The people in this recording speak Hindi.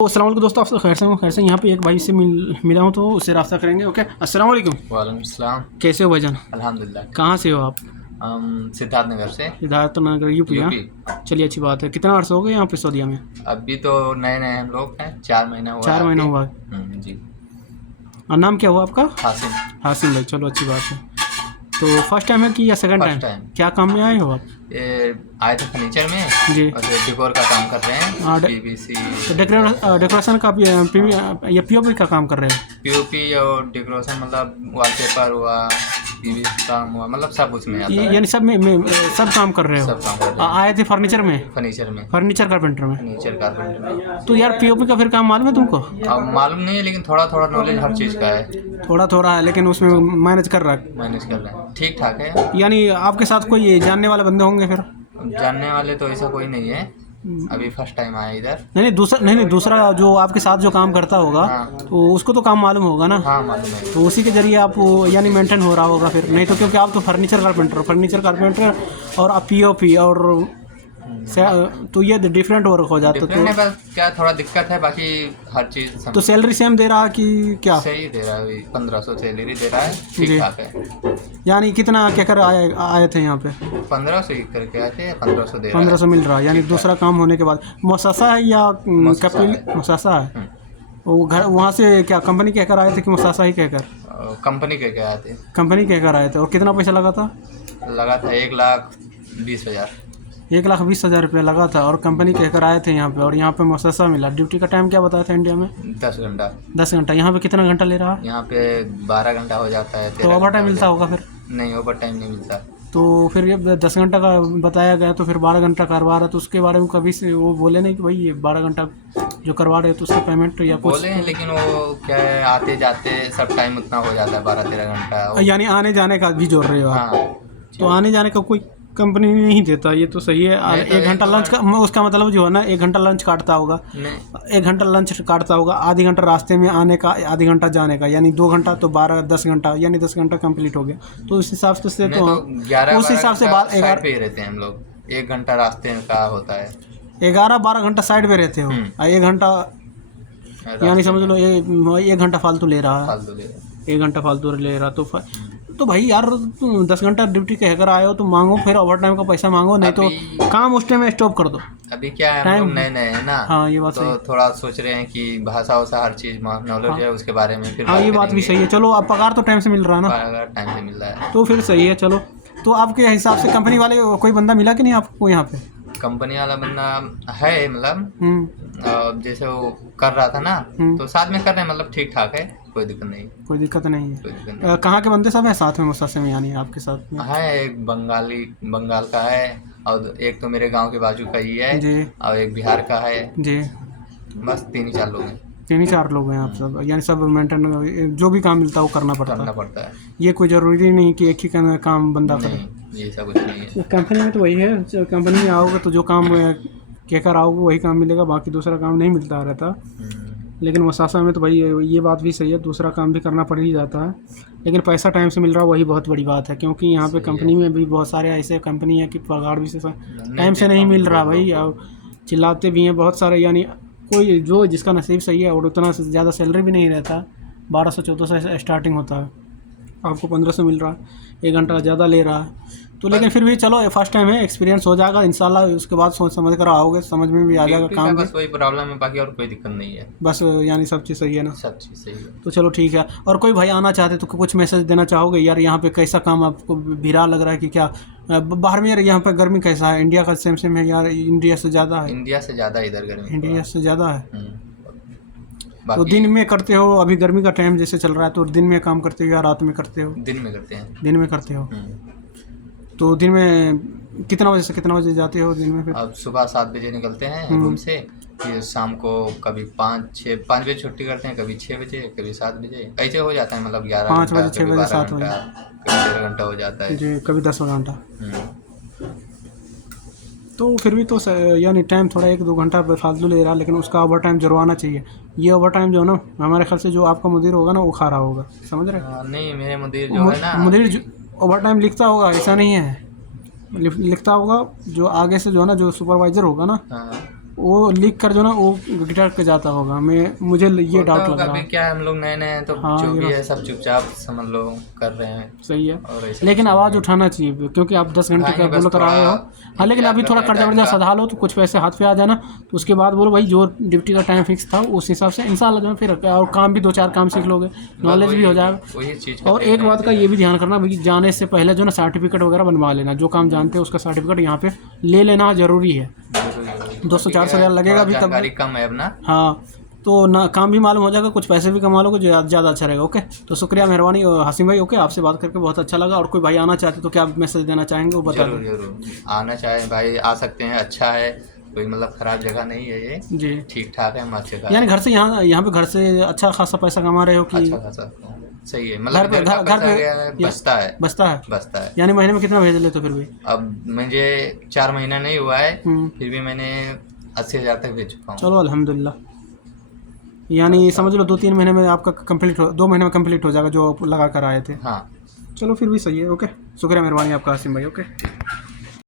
तो अस्सलाम वालेकुम दोस्तों, आप सब खैर से यहाँ पे एक भाई से मिला हूँ तो उससे रास्ता करेंगे। ओके, अस्सलाम वालेकुम। वालेकुम सलाम। कैसे हो भाईजान? अल्हम्दुलिल्लाह। कहाँ से हो आप? हम सिद्धार्थ नगर से। सिद्धार्थ नगर, यूपी? हाँ, यूपी। चलिए अच्छी बात है। कितना अर्सा हो गया यहाँ पे सऊदीया में? अभी तो नए नए हम लोग हैं, 4 महीना हुआ 4 है महीना आके। हुआ। जी। और नाम क्या हुआ आपका? हासिम। हासिम भाई, चलो अच्छी बात है। तो फर्स्ट टाइम है कि या सेकंड फर्स्ट टाइम? टाइम। क्या काम में आए हो आप? ये आए थे फर्नीचर में जी। और ये डेकोर का काम कर रहे हैं। हाँ, पीवीसी, तो डेकोरेशन का या पीओपी का काम कर रहे हैं? पीओपी और डेकोरेशन, मतलब वॉलपेपर हुआ, पीवीसी काम हुआ, मतलब सब उसमें आता है। यानी सब सब काम कर रहे हो? सब काम कर रहे हैं। आए थे फर्नीचर में? फर्नीचर में। फर्नीचर कारपेंटर में? फर्नीचर कारपेंटर में। तो यार पीओपी का फिर काम मालूम है तुमको? अब मालूम नहीं है, लेकिन थोड़ा थोड़ा नॉलेज हर चीज़ का है। थोड़ा थोड़ा है, लेकिन उसमें मैनेज कर रहा है। मैनेज कर रहे हैं, ठीक ठाक है। यानी आपके साथ कोई जानने वाले बंदे होंगे फिर? जानने वाले तो ऐसा कोई नहीं है, अभी फर्स्ट टाइम आया इधर। नहीं, दूसरा जो आपके साथ जो काम करता होगा, हाँ। तो उसको तो काम मालूम होगा ना? हाँ मालूम है। तो उसी के जरिए आप यानी मेंटेन हो रहा होगा फिर, नहीं तो क्योंकि आप तो फर्नीचर कारपेंटर और आप पीओपी और तो ये डिफरेंट वर्क हो जाता। डिफरेंट है, बस क्या थोड़ा दिक्कत है, बाकी हर चीज़ तो सैलरी सेम दे रहा कि क्या? सही दे रहा है। अभी 1500 सैलरी दे रहा है, जी। ठीक ठाक है। यानी कितना क्या कर आए थे यहाँ पे? 1500 ही करके आए थे, 1500 दे रहा है। 1500 मिल रहा है, यानी दूसरा काम होने के बाद। मुसासा है या मुसासा कपिल? है। मुसासा है। वो घर वहाँ से क्या कंपनी कहकर आए थे कि मुसासा ही कहकर? कंपनी के क्या आए थे। कंपनी कहकर आए थे। और कितना पैसा लगा था? लगा था 1,20,000। 1,20,000 रुपया लगा था, और कंपनी कहकर आए थे यहाँ पे, और यहाँ पे मुसासा मिला। ड्यूटी का टाइम क्या बताया था इंडिया में? 10 घंटा। 10 घंटा। यहाँ पे कितना घंटा ले रहा है? यहाँ पे 12 घंटा हो जाता है। तो ओवर टाइम मिलता होगा फिर? नहीं, ओवर टाइम नहीं मिलता। तो फिर ये 10 घंटा का बताया गया, तो फिर 12 घंटा करवा रहा, तो उसके बारे में कभी से वो बोले नहीं कि भाई ये 12 घंटा जो करवा रहे तो उसका पेमेंट या कुछ? बोले हैं, लेकिन वो क्या है, आते जाते सब टाइम उतना हो जाता है, 12-13 घंटा। यानी आने जाने का भी जोड़ रहे हो आप? हाँ। तो आने जाने का कोई कंपनी नहीं देता, ये तो सही है। नहीं, तो 1 घंटा लंच का, उसका मतलब जो है ना, 1 घंटा लंच काटता होगा। नहीं, 1 घंटा लंच काटता होगा, आधी घंटा रास्ते में आने का, आधी घंटा जाने का, यानी 2 घंटा, तो 10 घंटा, यानी 10 घंटा कंप्लीट हो गया। तो उस हिसाब से तो 11 उस हिसाब से बात साइड पे ही रहते हैं हम लोग। 1 घंटा रास्ते का होता है। 11-12 घंटा साइड पे रहते हो, 1 घंटा यानी समझ लो 1 घंटा फालतू ले रहा है। फालतू ले रहे हैं। 1 घंटा फालतू ले रहा तो भाई यार, तुम 10 घंटा ड्यूटी कहकर आए हो तो मांगो, फिर ओवर टाइम का पैसा मांगो, नहीं तो काम उस टाइम में स्टॉप कर दो। अभी क्या है, हम लोग नए नए हैं ना। हाँ, ये बात तो सही है। थोड़ा सोच रहे हैं कि भाषा वसा हर चीज़ नॉलेज है, उसके बारे में फिर हाँ, ये बात भी सही है। चलो, अब पगार तो टाइम से मिल रहा है ना, अगर टाइम से मिल रहा है तो फिर सही है। चलो, तो आपके हिसाब से कंपनी वाले कोई बंदा मिला कि नहीं आपको यहाँ पे? कंपनी वाला बंदा है, मतलब जैसे वो कर रहा था ना, तो साथ में कर रहे हैं, मतलब ठीक ठाक है, कोई दिक्कत नहीं। कोई दिक्कत नहीं कोई दिक्कत है। नहीं। कहाँ के बंदे सब हैं साथ में मुसासे में, यानी आपके साथ में? है एक बंगाल का है, और एक तो मेरे गांव के बाजू का ही है जी और एक बिहार का है। जी। बस 3 ही 4 लोग हैं। 3 ही 4 लोग हैं आप सब, यानी सब मेंटेन, जो भी काम मिलता है वो करना करना पड़ता पड़ता है। है। ये कोई ज़रूरी नहीं कि एक ही काम बंदा करे। नहीं, ये सब कुछ नहीं है। कंपनी में तो वही है, कंपनी में आओगे तो जो काम कहकर आओगे वही काम मिलेगा, बाकी दूसरा काम नहीं मिलता रहता। लेकिन मुसासा में तो भाई ये बात भी सही है, दूसरा काम भी करना पड़ ही जाता है, लेकिन पैसा टाइम से मिल रहा है, वही बहुत बड़ी बात है। क्योंकि यहाँ पे कंपनी में भी बहुत सारे ऐसे कंपनी है कि पगार भी टाइम से नहीं मिल रहा भाई, और चिल्लाते भी हैं बहुत सारे। यानी कोई जो जिसका नसीब सही है, और उतना से ज़्यादा सैलरी भी नहीं रहता, 1200-1400 से स्टार्टिंग होता है, आपको 1500 मिल रहा है, 1 घंटा ज़्यादा ले रहा है। तो लेकिन फिर भी चलो, फर्स्ट टाइम है, एक्सपीरियंस हो जाएगा इंशाल्लाह, उसके बाद सोच समझ कर आओगे, समझ में भी आ जाएगा काम भी। बस वही प्रॉब्लम है, बाकी और कोई दिक्कत नहीं है। बस यानी सब चीज़ सही है ना? सब चीज़ सही है। तो चलो ठीक है। और कोई भाई आना चाहते तो कुछ मैसेज देना चाहोगे यार? यहाँ पे कैसा काम आपको भिरा लग रहा है कि क्या? बाहर में यार यहाँ पे गर्मी कैसा है? इंडिया का सेम है यार? इंडिया से ज़्यादा है? इंडिया से ज़्यादा इधर गर्मी। इंडिया से ज़्यादा है। तो बाकी दिन में करते हो? अभी गर्मी का टाइम जैसे चल रहा है, तो दिन में काम करते हो या रात में करते हो? दिन में करते हैं। दिन में करते हो। तो दिन में कितना बजे से कितना बजे जाते हो दिन में फिर? अब सुबह 7 बजे निकलते हैं रूम से, फिर शाम को कभी 5 बजे छुट्टी करते हैं, कभी 6 बजे, कभी 7 बजे, ऐसे हो जाता है, मतलब 11 5 घंटा, बजे, 6 कभी बजे, 12 7 घंटा, कभी 13 घंटा हो जाता है जी, कभी 10 घंटा। हम्म। तो फिर भी तो यानी टाइम थोड़ा 1-2 घंटा फालतू ले रहा, लेकिन उसका ओवर टाइम जुर्माना चाहिए। ये ओवर टाइम जो है ना, हमारे ख्याल से जो आपका मुदीर होगा ना, वो खा रहा होगा, समझ रहे? नहीं, मेरे मुदीर जो है ना, मुदीर ओवर टाइम लिखता होगा, ऐसा नहीं है, लिखता होगा। जो आगे से जो है ना, जो सुपरवाइज़र होगा ना, हाँ, वो लिख कर जो ना वो गिटार पे जाता होगा, मुझे ये डाउट लग रहा अभी है। क्या है, हम लोग नए नए हैं तो हाँ, जो ये भी है सब चुपचाप समझ लो कर रहे हैं। सही है, और ऐसा लेकिन कुछ आवाज़ नहीं उठाना चाहिए क्योंकि आप 10 घंटे का उठाएंगे, बस बोल कर थोड़ा आए हो। हाँ, लेकिन इंतजार अभी कर थोड़ा रहे हैं कर्जा टाइम वर्जा का। सधा लो तो कुछ पैसे हाथ पे आ जाना, तो उसके बाद बोलो भाई जो ड्यूटी का टाइम फिक्स था उस हिसाब से इंशाल्लाह जो है फिर, और काम भी 2-4 काम सीख लोगे, नॉलेज भी हो जाएगा। वही चीज़ का और देख एक रहे हैं बात का इसीलिए। ये भी ध्यान करना भाई, जाने से पहले जो ना सर्टिफिकेट वगैरह बनवा लेना, जो काम जानते हो उसका सर्टिफिकेट यहाँ पे ले लेना ज़रूरी है। जरूर 200-400 है, हज़ार लगेगा थोड़ा अभी तब। जानकारी कम है अपना। हाँ, तो ना काम भी मालूम हो जाएगा, कुछ पैसे भी कमा लोगे, जो ज़्यादा अच्छा रहेगा। ओके, तो शुक्रिया, मेहरबानी हासिम भाई। ओके, आपसे बात करके बहुत अच्छा लगा। और कोई भाई आना चाहते तो क्या मैसेज देना चाहेंगे वो बता जरूर दें। जरूर आना चाहे भाई आ सकते हैं, अच्छा है, कोई मतलब खराब जगह नहीं है ये, जी, ठीक ठाक है, हम अच्छे का यानी है। घर से यहाँ पे घर से अच्छा खासा पैसा कमा रहे हो कि अच्छा खासा सही है, मतलब घर पे इधर का घर पैसा पे गया है, या बचता है। बचता है? बचता है। यानी महीने में कितना भेज लेते हो फिर भी? अब मुझे 4 महीना नहीं हुआ है, हम्म, फिर भी मैंने 80,000 तक भेज चुका हूँ। चलो अल्हम्दुलिल्लाह। यानी समझ लो 2-3 महीने में आपका कंप्लीट हो, 2 महीने में कंप्लीट हो जाएगा जो लगा कर आए थे। हाँ। चलो फिर भी सही है। ओके, शुक्रिया, मेहरबानी आपका हासिम भाई। ओके।